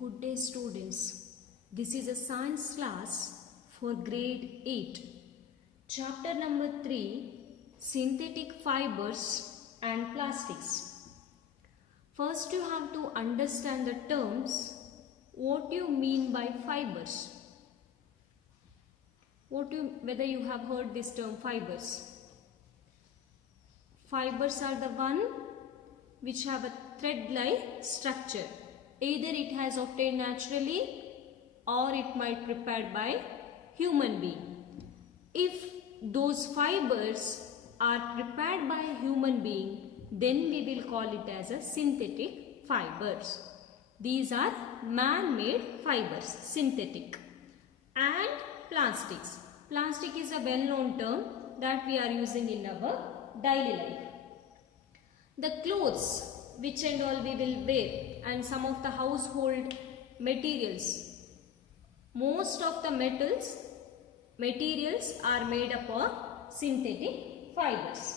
Good day students. This is a science class for grade 8. Chapter number 3, Synthetic Fibers and Plastics. First you have to understand the terms. What you mean by fibers? Whether you have heard this term fibers. Fibers are the one which have a thread-like structure. Either it has obtained naturally or it might be prepared by human being. If those fibers are prepared by a human being, then we will call it as a synthetic fibers. These are man-made fibers, synthetic. And plastics. Plastic is a well-known term that we are using in our daily life. The clothes which and all we will wear and some of the household materials. Most of the materials are made up of synthetic fibers.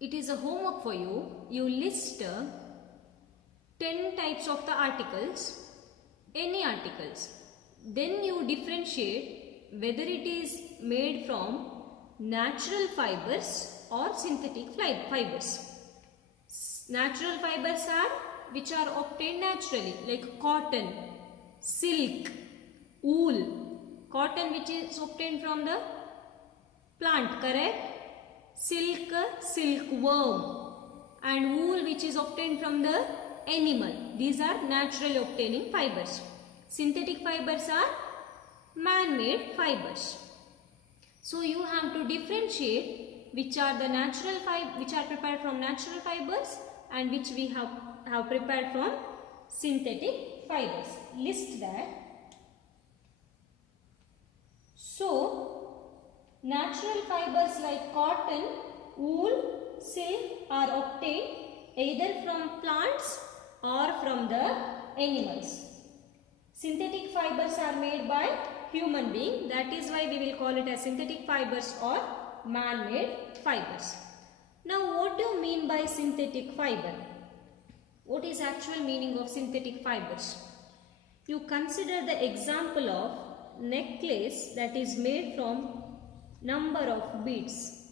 It is a homework for you. You list 10 types of the articles, any articles. Then you differentiate whether it is made from natural fibers or synthetic fibers. Natural fibers are which are obtained naturally, like cotton, silk, wool. Cotton which is obtained from the plant, correct? Silk, silkworm, and wool which is obtained from the animal. These are naturally obtaining fibers. Synthetic fibers are man-made fibers. So you have to differentiate which are the natural which are prepared from natural fibers and which we have prepared from synthetic fibers. List that. So natural fibers like cotton, wool, silk are obtained either from plants or from the animals. Synthetic fibers are made by human being. That is why we will call it as synthetic fibers or man-made fibers. Now what do you mean by synthetic fiber? What is actual meaning of synthetic fibers? You consider the example of necklace that is made from number of beads.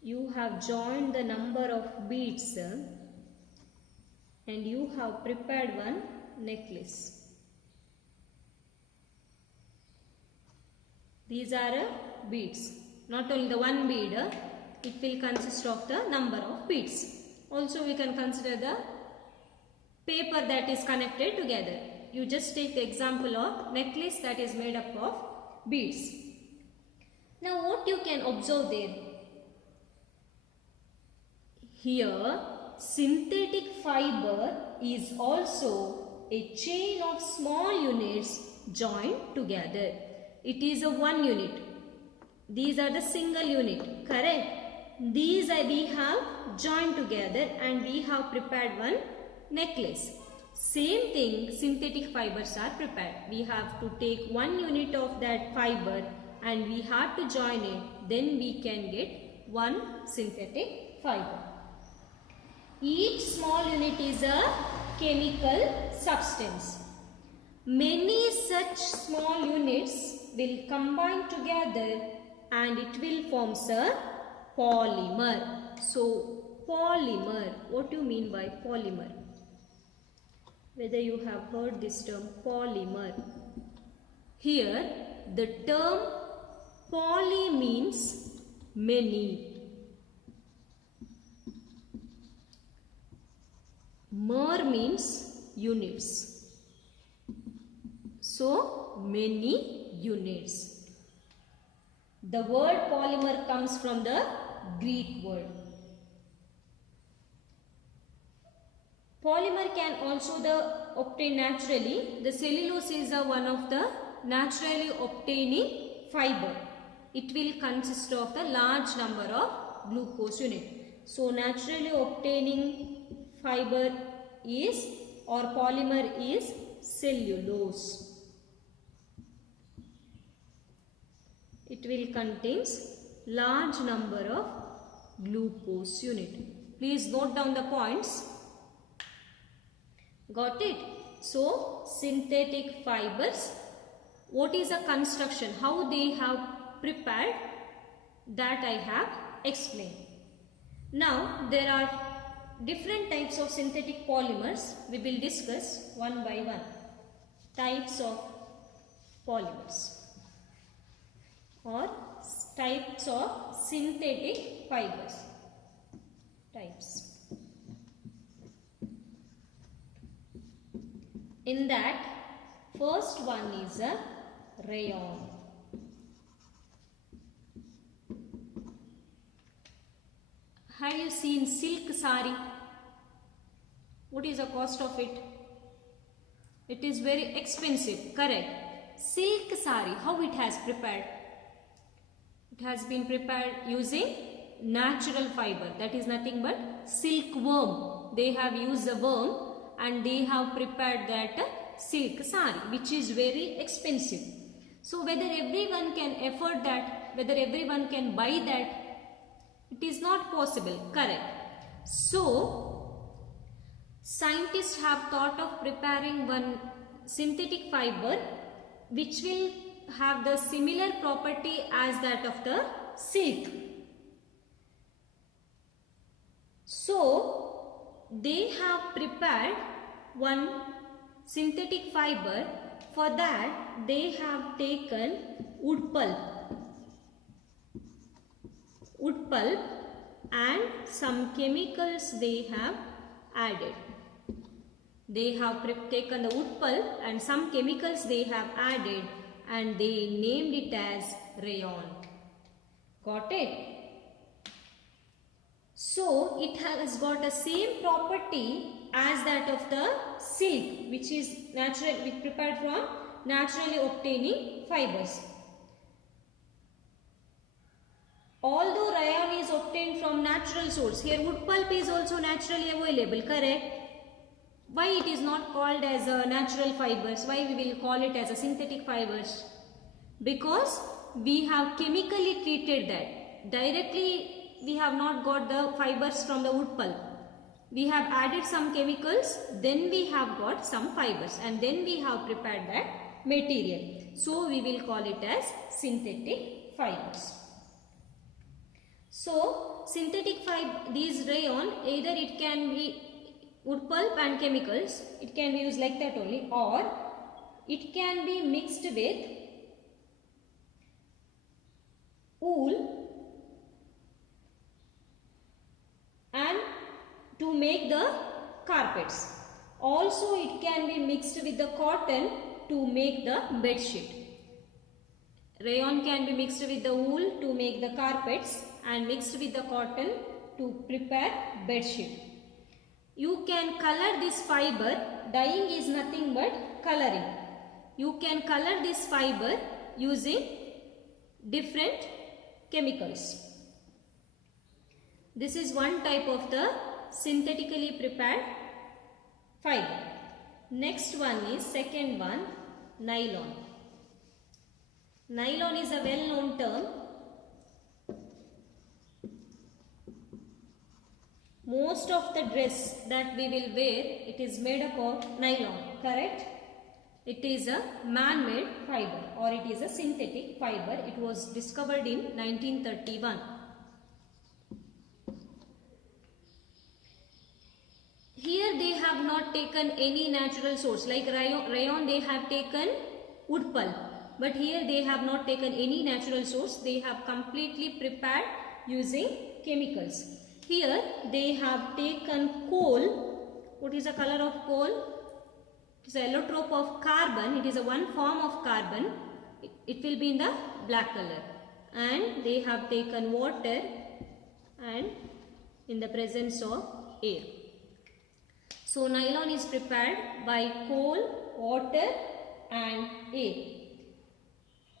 You have joined the number of beads and you have prepared one necklace. These are beads. Not only the one bead, it will consist of the number of beads. Also we can consider the paper that is connected together. You just take the example of necklace that is made up of beads. Now what you can observe there? Here synthetic fiber is also a chain of small units joined together. It is a one unit. These are the single unit, correct? These we have joined together and we have prepared one necklace. Same thing, synthetic fibers are prepared. We have to take one unit of that fiber and we have to join it. Then we can get one synthetic fiber. Each small unit is a chemical substance. Many such small units will combine together and it will form a polymer. So polymer, what do you mean by polymer? Whether you have heard this term polymer. Here the term poly means many. Mer means units. So many units. The word polymer comes from the Greek word. Polymer can also obtain naturally. The cellulose is one of the naturally obtaining fiber. It will consist of the large number of glucose unit. So naturally obtaining fiber is or polymer is cellulose. It will contains large number of glucose unit. Please note down the points. Got it? So, synthetic fibers, what is the construction, how they have prepared, that I have explained. Now, there are different types of synthetic polymers. We will discuss one by one. Types of polymers or types of synthetic fibers. Types. In that, first one is a rayon. Have you seen silk sari? What is the cost of it? It is very expensive, correct? Silk sari, how it has prepared? It has been prepared using natural fiber, that is nothing but silkworm. They have used the worm and they have prepared that silk sari, which is very expensive. So whether everyone can afford that, whether everyone can buy that, it is not possible, correct? So scientists have thought of preparing one synthetic fiber which will have the similar property as that of the silk. So they have prepared one synthetic fiber. For that they have taken wood pulp and some chemicals they have added. They have taken the wood pulp and some chemicals they have added and they named it as rayon. Got it? So it has got the same property as that of the silk, which is prepared from naturally obtaining fibers. Although rayon is obtained from natural source, here wood pulp is also naturally available, correct? Why it is not called as a natural fibers? Why we will call it as a synthetic fibers? Because we have chemically treated that. Directly we have not got the fibers from the wood pulp. We have added some chemicals, then we have got some fibers and then we have prepared that material. So we will call it as synthetic fibers. So synthetic fiber, these rayon, either it can be wood pulp and chemicals, it can be used like that only, or it can be mixed with wool and to make the carpets. Also it can be mixed with the cotton to make the bed sheet. Rayon can be mixed with the wool to make the carpets and mixed with the cotton to prepare bed sheet. You can color this fiber. Dyeing is nothing but coloring. You can color this fiber using different chemicals. This is one type of the synthetically prepared fiber. Next one is second one, nylon. Nylon is a well-known term. Most of the dress that we will wear, it is made up of nylon, correct? It is a man-made fiber or it is a synthetic fiber. It was discovered in 1931. Here they have not taken any natural source, like rayon they have taken wood pulp, but here they have not taken any natural source. They have completely prepared using chemicals. Here they have taken coal. What is the color of coal? It is an allotrope of carbon. It is a one form of carbon. It will be in the black color. And they have taken water and in the presence of air. So nylon is prepared by coal, water and air.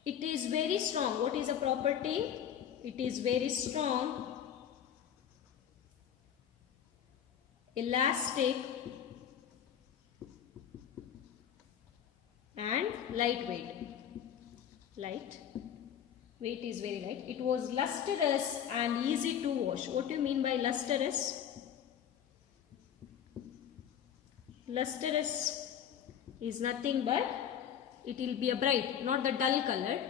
It is very strong. What is the property? It is very strong, elastic and lightweight. Light weight is very light. It was lustrous and easy to wash. What do you mean by lustrous? lustrous is nothing but it will be a bright, not the dull colored.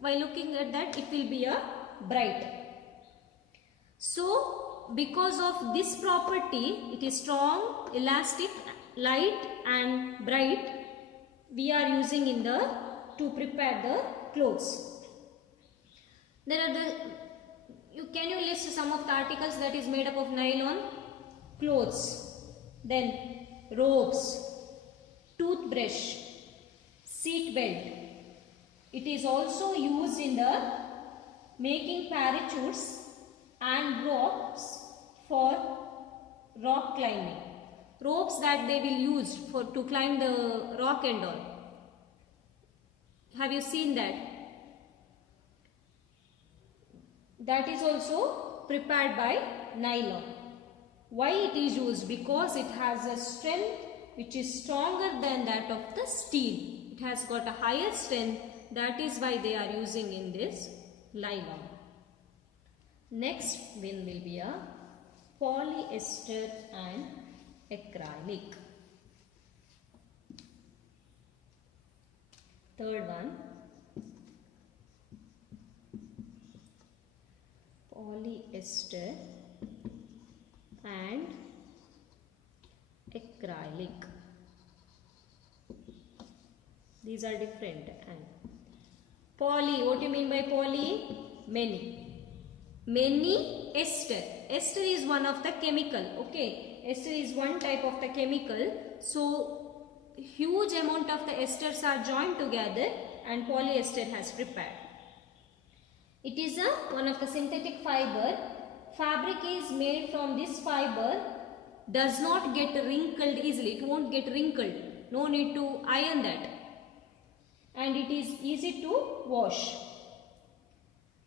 By looking at that, it will be a bright. So because of this property, it is strong, elastic, light and bright, we are using in the to prepare the clothes. There are the can you list some of the articles that is made up of nylon? Clothes, then ropes, toothbrush, seat belt. It is also used in the making parachutes and ropes for rock climbing. Ropes that they will use for to climb the rock and all. Have you seen that? That is also prepared by nylon. Why it is used? Because it has a strength which is stronger than that of the steel. It has got a higher strength. That is why they are using in this nylon. Next one will be a polyester and acrylic. Third one, polyester and acrylic. These are different. And poly, what do you mean by poly? Many. Many ester. Ester is one of the chemical. Okay, ester is one type of the chemical. So huge amount of the esters are joined together and polyester has prepared. It is one of the synthetic fiber. Fabric is made from this fiber, does not get wrinkled easily. It won't get wrinkled. No need to iron that. And it is easy to wash.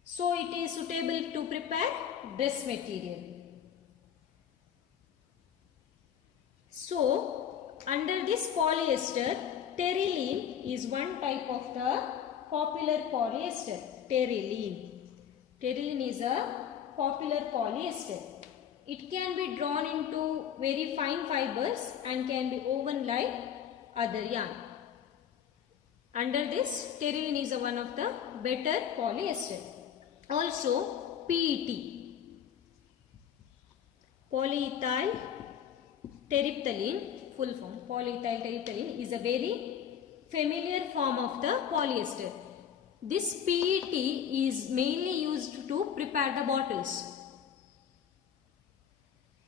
So it is suitable to prepare dress material. So under this polyester, terylene is one type of the popular polyester. Terylene. Terylene is a popular polyester. It can be drawn into very fine fibers and can be woven like other yarn. Under this, terylene is one of the better polyester. Also PET, polyethyl terephthalene, full form. Polyethyl terephthalene is a very familiar form of the polyester. This PET is mainly used to prepare the bottles.